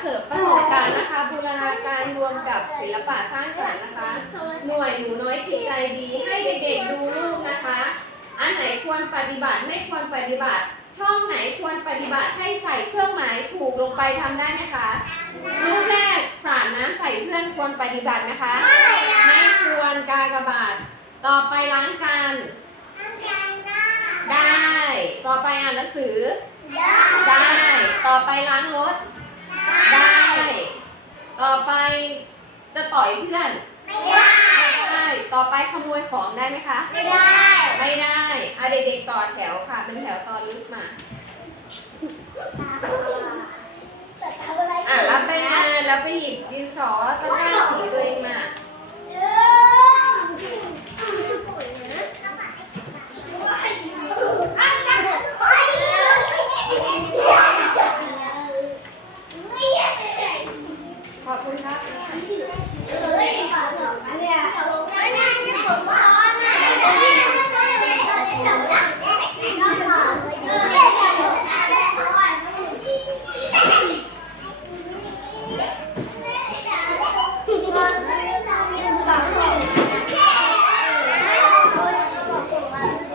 เสริมประสบการณ์นะคะบูรณาการรวมกับศิลปะสร้างสรรค์นะคะ หน่วยหนูน้อยจิตใจดีให้เด็กๆดูรูปนะคะ อันไหนควรปฏิบัติไม่ควรปฏิบัติ ช่องไหนควรปฏิบัติให้ใส่เครื่องหมายถูกลงไปทำได้ไหมคะ รูปแรกสาดน้ำใส่เพื่อนควรปฏิบัตินะคะ ไม่ควรกากบาทต่อไปล้างจานได้ ต่อไปอ่านหนังสือได้ จะต่อยเพื่อนไม่ได้ไม่ได้ ต่อไปขโมยของได้ไหมคะ ไม่ได้ ไม่ได้เด็กๆต่อแถวค่ะ เป็นแถวต่อนลึกมาอะรับไปนะรับไปหยิบดินสอต้งหน้สีตัวเองมา Yeah.